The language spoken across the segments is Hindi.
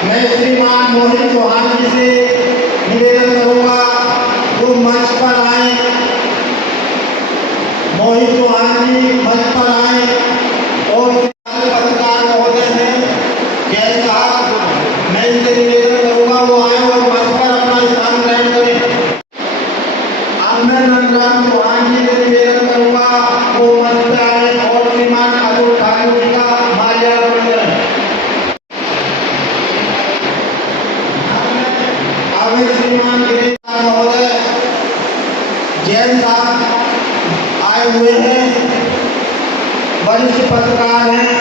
मैं श्रीमान मोहित चौहान जी से निवेदन करूंगा वो मंच पर आए। मोहित चौहान जी मंच पर आए और पत्रकार महोदय हैं जय साहब, मैं इनसे निवेदन करूंगा वो आए और मंच पर अपना स्थान ग्रहण करें। अब मैं नंदराम चौहान जी से निवेदन करूंगा वो मंच पर आए और श्रीमान अतुल ठाकुर जी का माल्यार्पण करें। श्रीमान महोदय जैन साहब आए हुए हैं, वरिष्ठ पत्रकार हैं।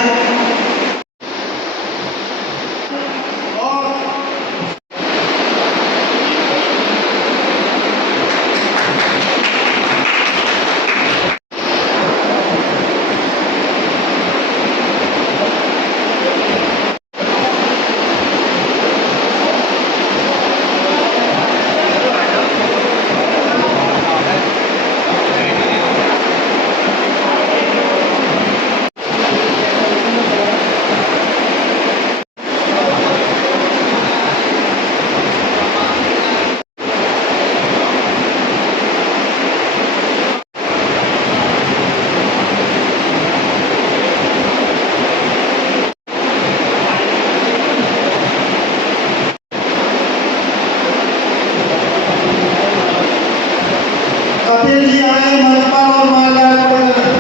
कपिल जी आए मंच पर और माल्यार्पण करें।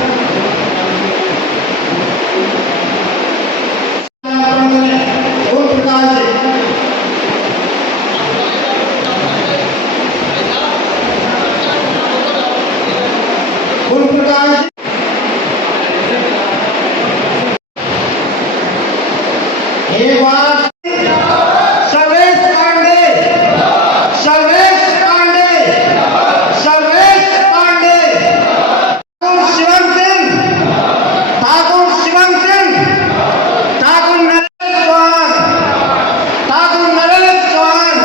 ओम प्रकाश जी, ओम प्रकाश जी, एक बार सर्वेश पांडे, सर्वेश पांडे, सर्वेश पांडे, शिवम सिंह, ठाकुर शिवम सिंह, ठाकुर नरेंद्र चौहान, ठाकुर नरेंद्र चौहान,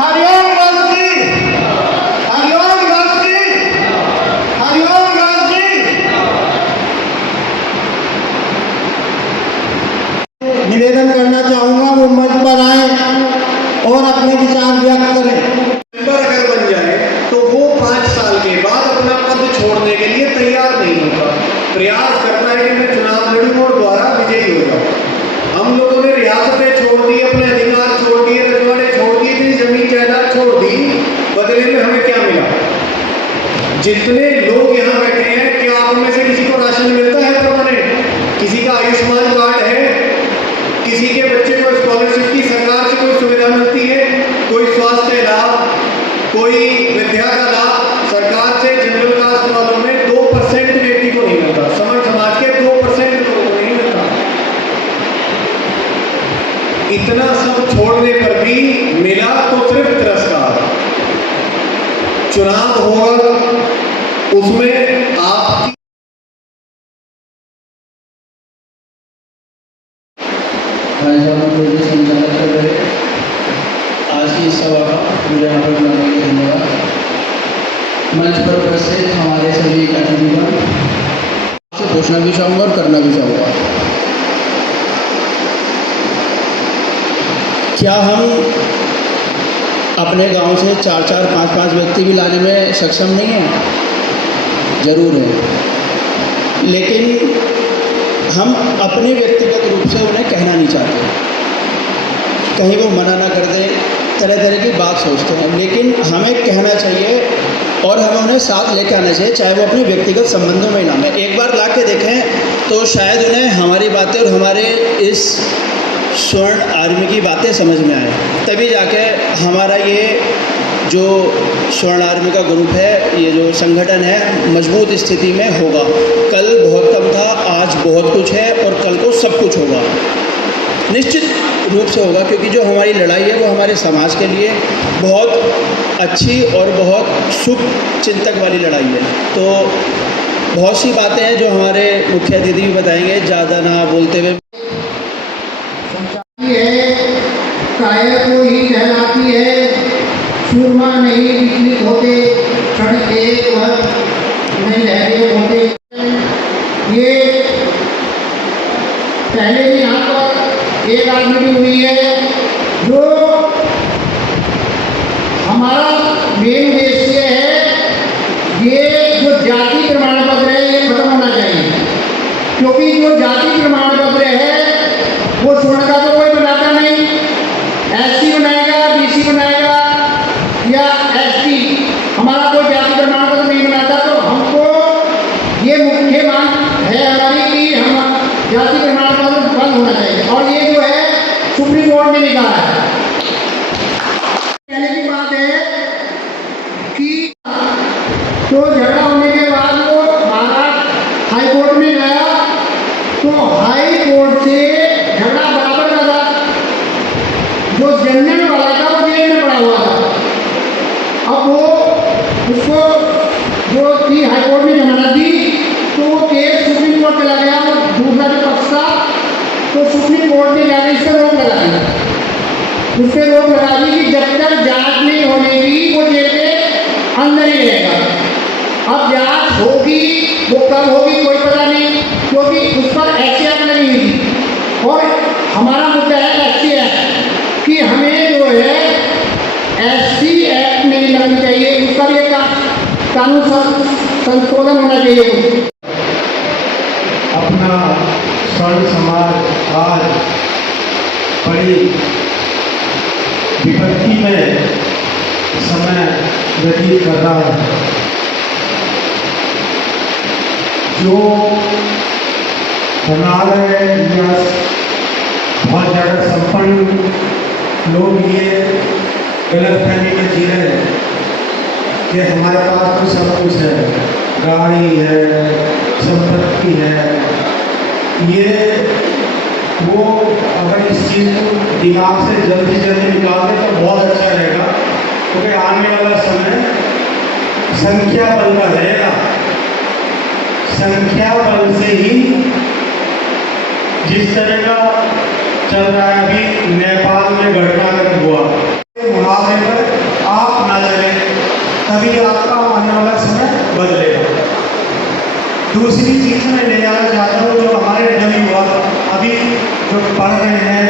हरिओम गौसी, हरिओम गौसी, हरिओम गौसी। निवेदन करना चाहूंगा वो मंच पर आए और अपने विचार व्यक्त करें। मेंबर अगर बन जाए तो वो 5 साल के बाद अपना पद छोड़ने के लिए तैयार नहीं होता, प्रयास करता है कि मैं चुनाव लड़ूं और द्वारा विजयी हो जाऊं। हम लोगों ने रियासतें छोड़ दी, अपने अधिकार छोड़ दिए, रजवाड़े छोड़ दिए, इतनी जमीन जायदाद छोड़ दी, बदले में हमें क्या मिला? जितने लोग यहाँ बैठे हैं, क्या आप में से किसी को राशन मिलता है परमानेंट? किसी का आयुष्मान कार्ड है? किसी के बच्चे को स्कॉलरशिप की सरकार से कोई सुविधा मिलती है? कोई स्वास्थ्य लाभ, कोई विद्या का लाभ सरकार से जनरल कास्ट वालों में 2% व्यक्ति को नहीं मिलता, समझ समाज के 2% लोगों को नहीं मिलता। इतना सब छोड़ने पर भी मिला तो सिर्फ तिरस्कार। चुनाव होगा उसमें आपकी संचालक कर रहे आज की सभा का मुझे यहाँ पर बुलाने के लिए धन्यवाद। मंच पर उपस्थित हमारे सभी अतिथिगण से पूछना भी चाहूँगा और करना भी चाहूँगा, क्या हम अपने गांव से 4-4, 5-5 व्यक्ति भी लाने में सक्षम नहीं हैं? जरूर है, लेकिन हम अपने व्यक्तिगत रूप से उन्हें कहना नहीं चाहते, कहीं वो मना ना कर दे, तरह तरह की बात सोचते हैं, लेकिन हमें कहना चाहिए और हमें उन्हें साथ लेकर आना चाहिए, चाहे वो अपने व्यक्तिगत संबंधों में ना में। एक बार ला के देखें तो शायद उन्हें हमारी बातें और हमारे इस स्वर्ण आर्मी की बातें समझ में आए, तभी जाके हमारा ये जो स्वर्ण आर्मी का ग्रुप है, ये जो संगठन है, मजबूत स्थिति में होगा। कल बहुत कम था, आज बहुत कुछ है और कल को सब कुछ होगा, निश्चित रूप से होगा, क्योंकि जो हमारी लड़ाई है वो हमारे समाज के लिए बहुत अच्छी और बहुत शुभ चिंतक वाली लड़ाई है। तो बहुत सी बातें हैं जो हमारे मुख्य अतिथि भी बताएंगे, ज़्यादा ना बोलते हुए। कायर को ही कहलाती है बनी हुई है। जो हमारा मेन उद्देश्य है, ये जो जाति प्रमाण पत्र है ये खत्म होना चाहिए, क्योंकि जो जाति प्रमाण पत्र है वो स्वर्ण का तो कोई बनाता नहीं, एससी बनाएगा, बीसी बनाएगा या एसटी, हमारा कोई जाति प्रमाण पत्र नहीं बनाता। तो हमको ये मुख्य मांग है हमारी कि हम जाति प्रमाण पत्र बंद होना चाहिए, और ये जो है सुप्रीम कोर्ट ने निकाला है। पहले की बात है कि तो झगड़ा होने के बाद वो महाराष्ट्र हाई कोर्ट में गया, तो हाई कोर्ट से झगड़ा बराबर का था, जो जनरल वाला था वो जेल में पड़ा हुआ था। अब वो उसको जो थी हाई कोर्ट में जमानत दी, तो वो केस सुप्रीम कोर्ट चला गया, वो दूसरा जो पक्ष था, तो सुप्रीम कोर्ट ने जाकर इस पर रोक लगा दी, उस पर रोक लगा दी कि जब तक जांच नहीं होने की वो जेल के अंदर ही रहेगा। अब जांच होगी, वो कब होगी कोई पता नहीं, क्योंकि उस पर एहतियात लगी हुई थी, और हमारा मुद्दा है एससी एक्ट कि हमें जो है एससी एक्ट नहीं लगनी चाहिए, उस पर ये कानून संशोधन होना चाहिए। अपना स्वर्ण समाज आज बड़ी विपत्ति में समय व्यतीत कर रहा है। जो धनालय या बहुत ज़्यादा संपन्न लोग ये गलतफहमी में जी रहे हैं कि हमारे पास तो सब कुछ है, गाड़ी है, संपत्ति है, ये वो अगर इस चीज़ को दिमाग से जल्दी जल्दी निकाल दें तो बहुत अच्छा रहेगा, क्योंकि आने वाला समय संख्या बल का रहेगा। संख्या बल से ही जिस तरह का चल रहा है अभी नेपाल में घटनाक्रम हुआ, मुहावरे पर आप ना चले तभी आपका आने वाला समय बदलेगा। दूसरी चीज़ मैं ले जाना चाहता हूँ, जो हमारे नवी युवा अभी जो पढ़ रहे हैं,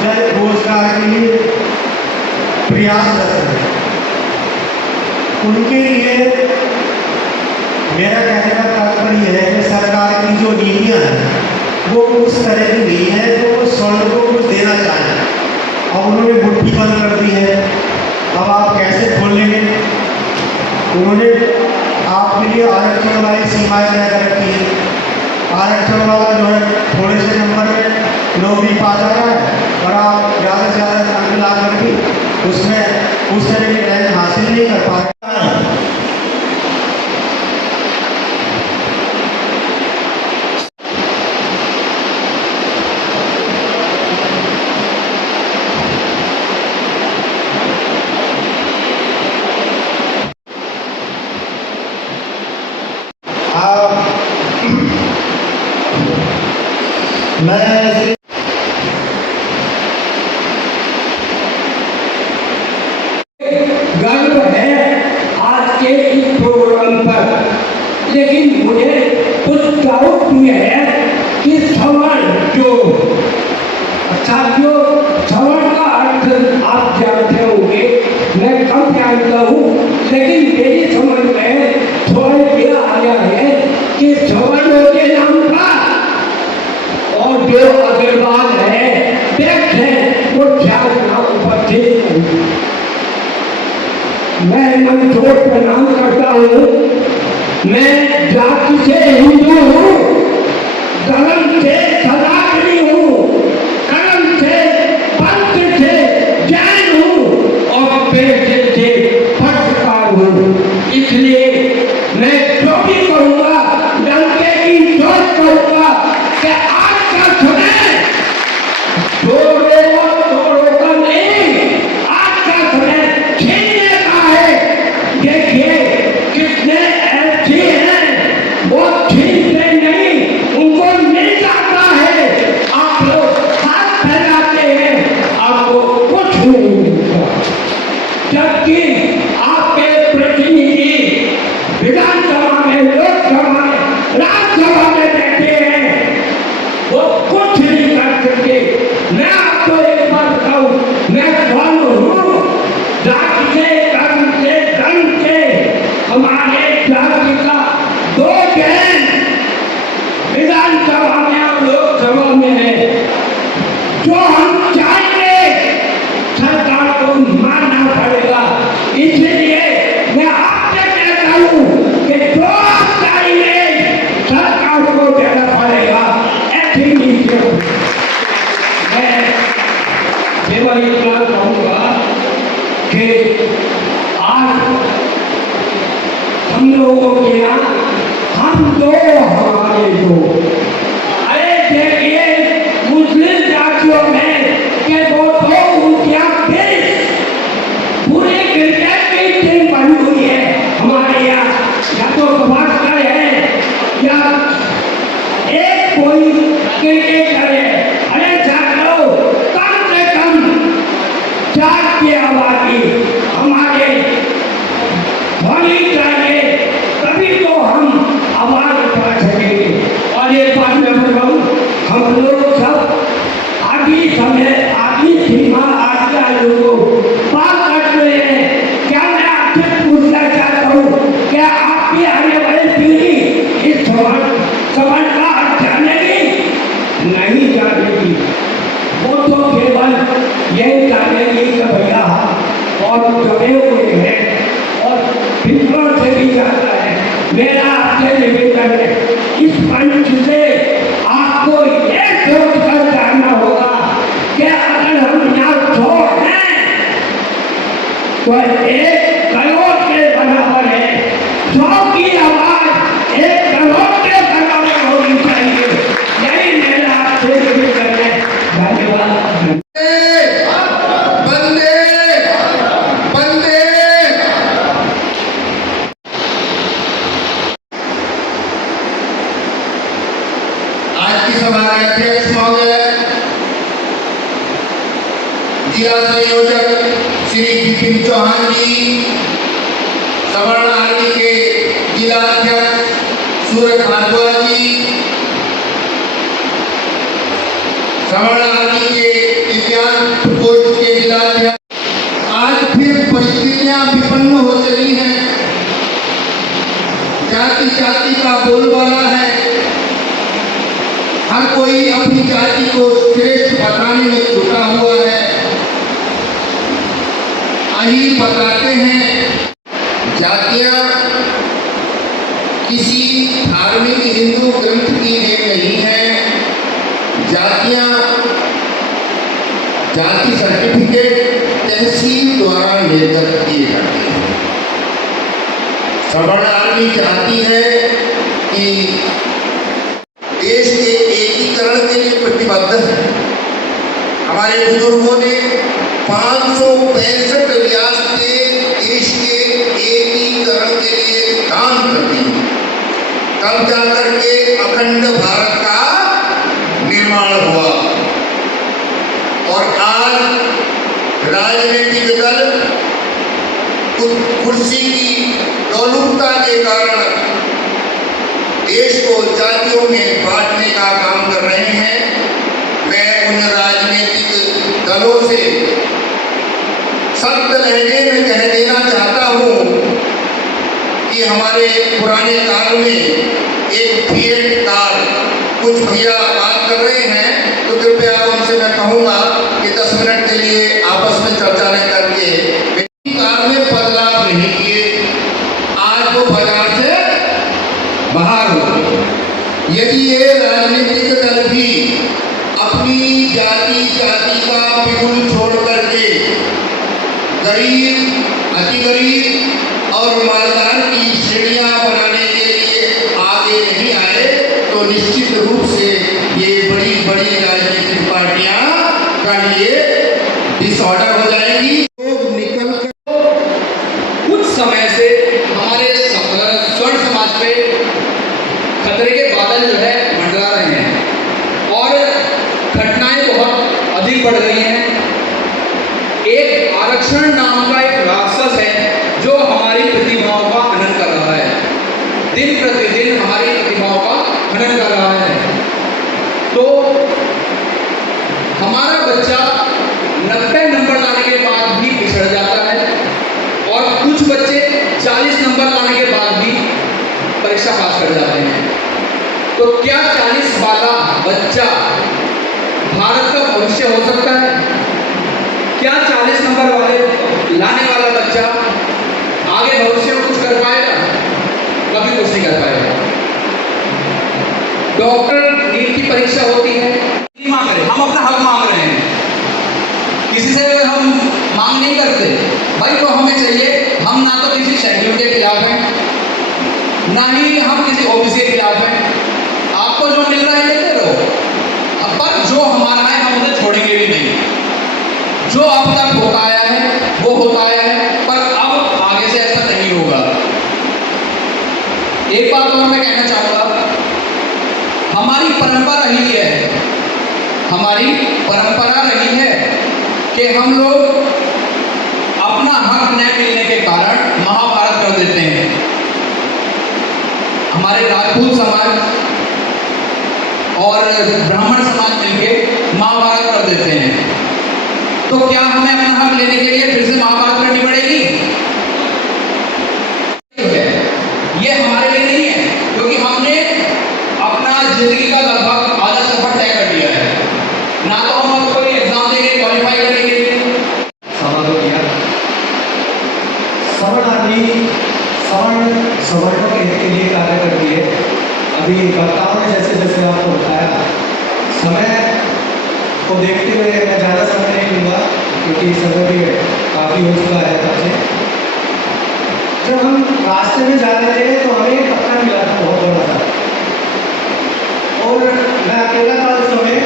जो रोजगार के लिए प्रयासरत हैं, उनके लिए मेरा कहने का तात्पर्य है कि सरकार की जो नीतियाँ हैं वो उस तरह की नहीं है तो वो स्वर्ण को कुछ देना चाहें, और उन्होंने मुट्ठी बंद कर दी है। अब आप कैसे खोल लेंगे? उन्होंने आपके लिए आरक्षण वाली सीमाएँ तय कर रखी है। आरक्षण वाला जो है थोड़े से नंबर में नौकरी पा जाता है, और आप ज़्यादा से ज़्यादा अंक ला कर भी उसमें उस तरह की रैंक हासिल नहीं कर पा रहे। मैं गर्व है आज के इस प्रोग्राम पर, लेकिन मुझे कुछ डाउट भी है कि सवर्ण जो साथियों, सवर्ण का अर्थ आप जानते होंगे, मैं कम जानता हूँ, लेकिन मेरी समझ में थोड़ा यह आया है कि सवर्ण के नाम का और जो अग्रवाल है, व्यक्त है, वो ज़्यादा उपस्थित नहीं। मैं मंचों प्रणाम करता हूँ। मैं जाति से हिंदू हूँ, धर्म से सनातनी हूँ, कर्म से पंथ से जैन हूँ, और पेशे से पत्रकार हूँ। इसलिए मैं जो भी कहूँगा डंके की सोच कहूँगा कि आज का समय जोड़ों का नहीं, आज का समय छीनने का है। देखिए कितने ऐसे हैं वो छीनते नहीं, उनको मिल जाता केवल इतना कहूँगा कि आज हम लोगों के यहाँ हम दो हमारे दो, अरे देखिए मुस्लिम जातियों में के वो दो उनकिया पूरे क्रिकेट की टीम बनी हुई है हमारे यहाँ, या तो गवास्कर है या एक कोई क्रिकेटर है। अरे जानो कम से कम 4 की आबादी हमारे होनी चाहिए, तभी तो हम आवाज उठा सकेंगे। और एक बात मैं बताऊं, हम लोग सब आगे समय आगे सीमा आगे लोगों बात कर रहे हैं। क्या मैं आपसे पूछना चाहता हूँ, क्या आपकी आने वाली पीढ़ी इस सवाल का अर्थ जानेगी? नहीं जानेगी। वो तो केवल यही जानेगी कि भैया और जमे हुए हैं और फिक्रों से भी जाता है। मेरा आपसे निवेदन है, इस मंच से आपको ये सोच कर जानना होगा कि अगर हम यहाँ 100 हैं तो 1 करोड़ के बराबर है। 100 की आवाज 1 करोड़ के बराबर होनी चाहिए। यही मेरा आपसे निवेदन है। धन्यवाद। बंदे बंदे आज की सभा के अध्यक्ष महोदय, जिला संयोजक श्री विपिन चौहान जी, सवर्ण आर्मी के जिला अध्यक्ष सूरज भारद्वाज जी, सवर्ण आर्मी के विज्ञान प्रकोष्ठ के जिला अध्यक्ष, आज फिर परिस्थितियां विपन्न हो चली हैं। जाति जाति का बोलबाला है, हर कोई अपनी जाति को श्रेष्ठ बताने में जुटा हुआ है। आइए बताते हैं, जातियां किसी धार्मिक हिंदू ग्रंथ की देन नहीं है। जातियां जाति सर्टिफिकेट तहसील द्वारा निर्गत किए जाते हैं। सवर्ण आर्मी चाहती है कि देश के एकीकरण के लिए प्रतिबद्ध है। हमारे बुजुर्गों ने 565 रियासतें देश के एकीकरण के लिए काम कर दी, तब जाकर के अखंड भारत का निर्माण हुआ। और आज राजनीतिक दल कुर्सी की लोलुपता के कारण देश को जातियों में बांटने का काम कर रहे हैं। मैं उन राजनीतिक दलों से सख्त लहजे में कह देना चाहता हूं कि हमारे पुराने काल में एक फिएट कार, कुछ भैया बात कर रहे हैं तो कृपया उनसे मैं कहूंगा कि 10 मिनट के लिए आपस में चर्चा न करके कार में बदलाव नहीं किए, आज वो बाजार से बाहर हो। यदि ये राजनीतिक दल भी अपनी जाति का बिगुल छोड़ करके गरीब, अति गरीब और मालदार की श्रेणियां बनाने के लिए आगे नहीं आए तो निश्चित रूप से ये बड़ी बड़ी राजनीतिक पार्टियां का ये डिसऑर्डर हो जाएगी। लोग निकल कर कुछ समय से हमारे स्वर्ण समाज पे खतरे के बादल जो है मंडरा रहे हैं और घटनाएं बहुत अधिक बढ़ रही हैं। एक आरक्षण नाम का एक राक्षस है जो हमारी प्रतिभाओं का हनन कर रहा है, दिन प्रतिदिन हमारी प्रतिभाओं का हनन कर रहा है। तो हमारा बच्चा 90 नंबर लाने के बाद भी पिछड़ जाता है और कुछ बच्चे 40 नंबर लाने के बाद भी परीक्षा पास कर जाते हैं। तो क्या 40 वाला बच्चा भारत का भविष्य हो सकता है? क्या 40 नंबर वाले लाने वाला बच्चा आगे भविष्य में कुछ कर पाएगा? कभी कुछ नहीं कर पाएगा। डॉक्टर नीट की परीक्षा होती है, मांग रहे, हम अपना हक मांग रहे हैं, किसी से से हम मांग नहीं करते भाई, तो हमें चाहिए। हम ना तो किसी शेड्यूल के खिलाफ हैं, ना ही हम किसी ओबीसी के खिलाफ हैं। आपको जो मिल रहा है लेते रहो, पर जो हमारा है हम उसे छोड़ेंगे भी नहीं। जो अब तक होता आया है वो होता आया है, पर अब आगे से ऐसा नहीं होगा। एक बात और मैं कहना चाहूंगा, हमारी परंपरा रही है, हमारी परंपरा रही है कि हम लोग अपना हक न मिलने के कारण महाभारत कर देते हैं। हमारे राजपूत समाज और ब्राह्मण समाज मिलके महाभारत कर देते हैं। तो क्या हमें अपना हक लेने के लिए फिर से महाभारत करनी पड़ेगी? ये हमारे लिए नहीं है, क्योंकि हमने अपना जिंदगी का लगभग आधा सफर तय कर दिया है। ना तो हम अब कोई एग्जाम देंगे, क्वालिफाई करेंगे। समारोह किया। सवर्ण आदि सवर्णों के हित के लिए कार्य करती है। अभी वक्ताओं ने जैसे जैसे आपको बताया, समय को देखते हुए मैं ज़्यादा समय नहीं लूँगा, क्योंकि समय भी काफ़ी हो चुका है तब से। जब हम रास्ते में जा रहे थे तो हमें एक पत्थर मिला था बहुत बड़ा था, और मैं अकेला था उस समय,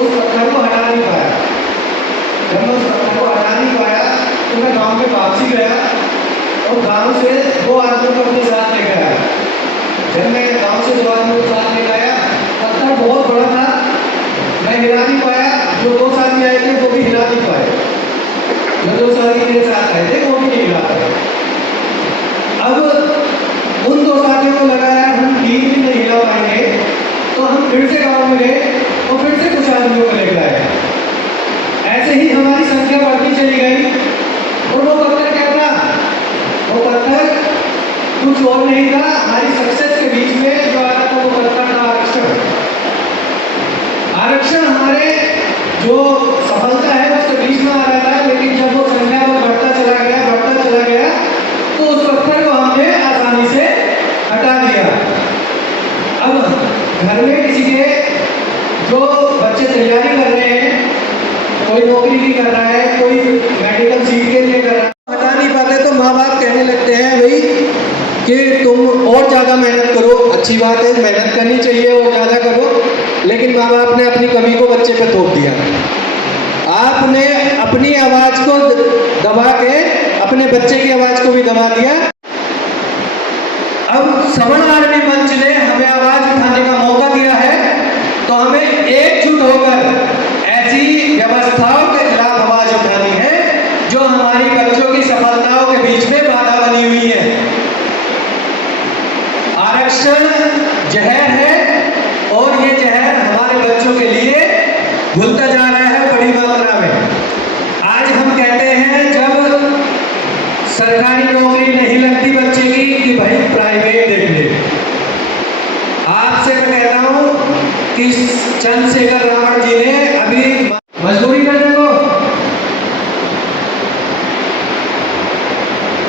उस पत्थर को हटा नहीं पाया। जब मैं उस पत्थर को हटा नहीं पाया तो मैं गांव में वापसी गया और गांव से 2 आदमियों को अपने साथ ले गया। जब मैं गांव से 2 आदमियों को साथ ले गया, पत्थर बहुत बड़ा था, मैं हिला नहीं पाया। जो 2 साथी आए थे वो भी हिला नहीं पाए, जो 2 साथी मेरे साथ आए थे वो भी नहीं हिला पाए। अब उन 2 साथियों को लगा यार हम 3 दिन नहीं हिला पाएंगे, तो हम फिर से गाँव में गए और फिर से कुछ आदमियों को लेकर आए। ऐसे ही हमारी संख्या बढ़ती चली गई। और वो पत्थर क्या था? वो पत्थर कुछ और नहीं था, हमारी सक्सेस के बीच में जो आ रहा था वो पत्थर था आरक्षण। आरक्षण हमारे जो सफलता है उसके बीच में आ रहा था, लेकिन जब वो संख्या में बढ़ता चला गया तो उस पत्थर को हमने आसानी से हटा दिया। अब घर में किसी के जो बच्चे तैयारी कर रहे हैं, कोई नौकरी भी कर रहा है, कोई मेडिकल सीट के लिए कर रहा है, हटा नहीं पाते तो माँ बाप कहने लगते हैं भाई कि तुम और ज़्यादा मेहनत करो। अच्छी बात है, मेहनत करनी चाहिए और ज़्यादा करो, लेकिन माँ बाप ने अपनी कमी को बच्चे पे थोप दिया। आपने अपनी आवाज़ को दबा के अपने बच्चे की आवाज़ को भी दबा दिया। अब सवर्ण आरवी मंच ने हमें आवाज़ उठाने का मौका दिया है, तो हमें एकजुट होकर ऐसी व्यवस्थाओं के खिलाफ आवाज़ उठानी है जो हमारी बच्चों की सफलताओं के बीच में बाधा बनी हुई है। आरक्षण जहर है और ये जहर हमारे बच्चों के लिए घुलता जा रहा है बड़ी मात्रा में। आज हम कहते हैं जब सरकारी नौकरी नहीं लगती बच्चे की कि भाई प्राइवेट देख ले। आपसे मैं कहता हूं कि चंद्रशेखर रावण जी ने अभी मजदूरी करने को,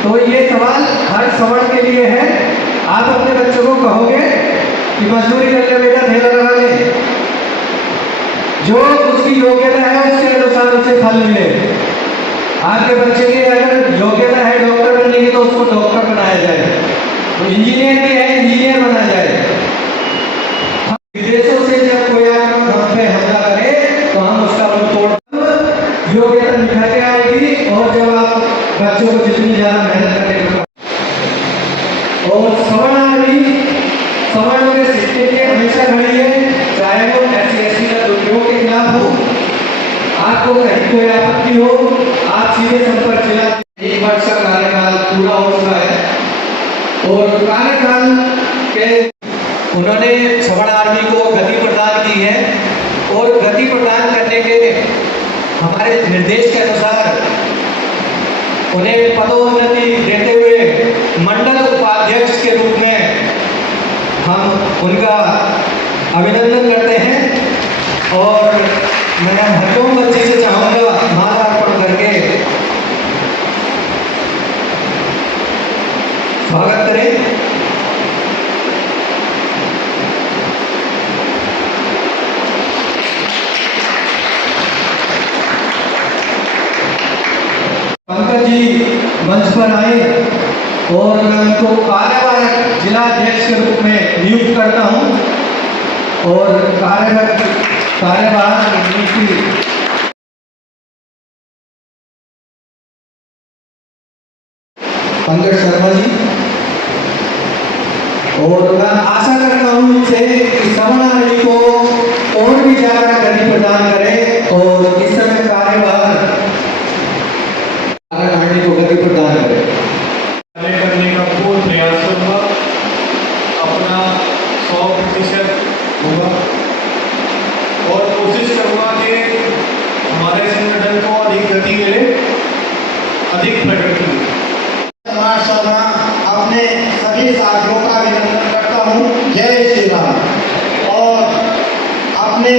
तो ये सवाल हर सवर्ण के लिए है। आप अपने बच्चों को कहोगे कि मजदूरी कर ले बेटा, ठेला लगा ले, जो उसकी योग्यता है उसके अनुसार उसे फल मिले। आपके बच्चे की अगर योग्यता है डॉक्टर बनने की तो उसको डॉक्टर बनाया जाए, तो इंजीनियर की है इंजीनियर बनाया जाए। विदेशों से जब कोई आकर हम पे हमला करे तो हम उसका मुंह तोड़ योग्यता निखर के आएगी। और जब आप बच्चों को जितनी ज्यादा मेहनत करने और सवर्ण के सिक्के के हमेशा खड़ी है, चाहे वो SC/ST का दुरुपयोग के खिलाफ हो, आपको कहीं कोई आपत्ति हो, आप सीधे संपर्क जिला। 1 वर्ष का कार्यकाल पूरा हो चुका है और कार्यकाल के उन्होंने सवर्ण आर्मी को गति प्रदान की है और गति प्रदान करने के हमारे निर्देश के अनुसार उन्हें पदोन्नति देते हुए मंडल उपाध्यक्ष के रूप में हम उनका अभिनंदन करते हैं। और मैं हरदोम बच्ची से चाहूँगा माल्यार्पण करके स्वागत करें। पंकज जी मंच पर आए और मैं उनको कार्यवाहक जिला अध्यक्ष के रूप में नियुक्त करता हूं और कार्यवाहक नियुक्ति पंकज शर्मा जी। और मैं आशा करता हूं इनसे कि श्रवण जी को और भी ज्यादा गति प्रदान करें और इस समय कार्यवाहक को गति प्रदान करें। कार्य करने का पूर्ण प्रयास करूँगा, अपना 100% होगा और कोशिश करूँगा कि हमारे संगठन को अधिक गति मिले, अधिक प्रगति मिले। समाज शर्मा अपने सभी साथियों का अभिनंदन करता हूँ। जय श्री राम। और अपने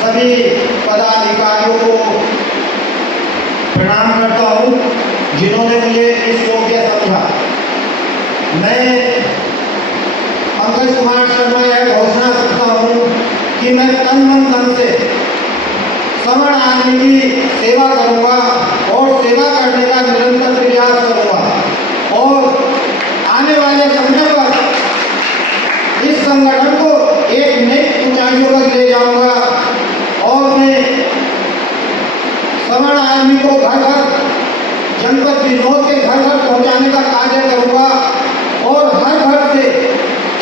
सभी पदाधिकारियों को प्रणाम करता हूँ जिन्होंने मुझे इस योग्य समझा। मैं पंकज कुमार शर्मा यह घोषणा करता हूँ कि मैं तन मन धन से सवर्ण आदमी की सेवा करूँगा और सेवा करने का निरंतर प्रयास करूँगा और आने वाले समय पर इस संगठन को एक नई ऊंचाइयों पर ले जाऊँगा और मैं सवर्ण आदमी को घर घर जनपद विनोद के घर घर पहुंचाने का कार्य करूंगा और हर घर से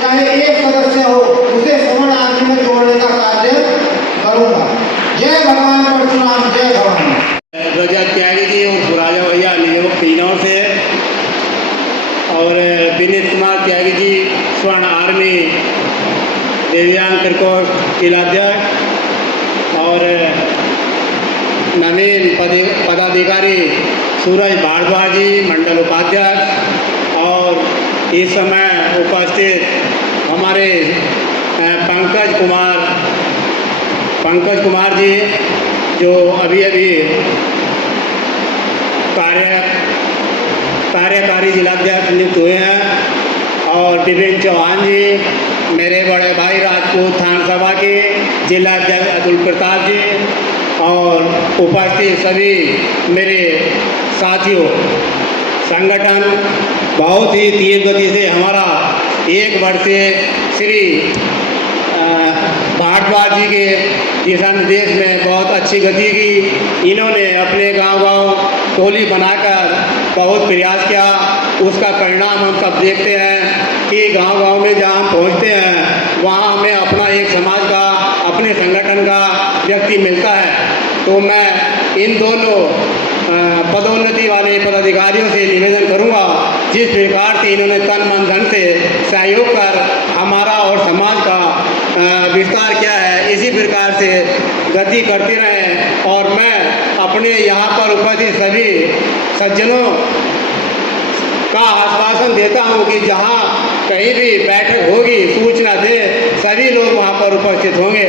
चाहे एक सदस्य हो उसे सवर्ण आदमी में जोड़ने का कार्य करूंगा। जय भगवान परशुराम, जय भगवान। रजा त्यागी जी और राजा भैया निजमुख तीनों से और विनीत कुमार त्यागी जी स्वर्ण आर्मी दिव्यांग त्रिकोण जिलाध्यक्ष और नवीन पदाधिकारी सूरज भारद्वाज जी मंडल उपाध्यक्ष और इस समय उपस्थित हमारे पंकज कुमार जी जो अभी कार्यकारी जिलाध्यक्ष नियुक्त हुए हैं और विपिन चौहान जी, मेरे बड़े भाई राजपूत थान सभा के जिलाध्यक्ष अतुल प्रताप जी और उपस्थित सभी मेरे साथियों। संगठन बहुत ही तेज गति से हमारा एक वर्ष से श्री भारद्वाज जी के दिशा निर्देश में बहुत अच्छी गति की। इन्होंने अपने गांव टोली बनाकर बहुत प्रयास किया। उसका परिणाम हम सब देखते हैं कि गांव में जहां हम पहुंचते हैं वहां हमें अपना एक समाज का, अपने संगठन का व्यक्ति मिलता है। तो मैं इन दोनों पदोन्नति वाले पदाधिकारियों से निवेदन करूंगा, जिस प्रकार से इन्होंने तन मन धन से सहयोग कर हमारा और समाज का विस्तार किया है, इसी प्रकार से गति करते रहें। और मैं अपने यहाँ पर उपस्थित सभी सज्जनों का आश्वासन देता हूँ कि जहाँ कहीं भी बैठक होगी सूचना दें, सभी लोग वहाँ पर उपस्थित होंगे।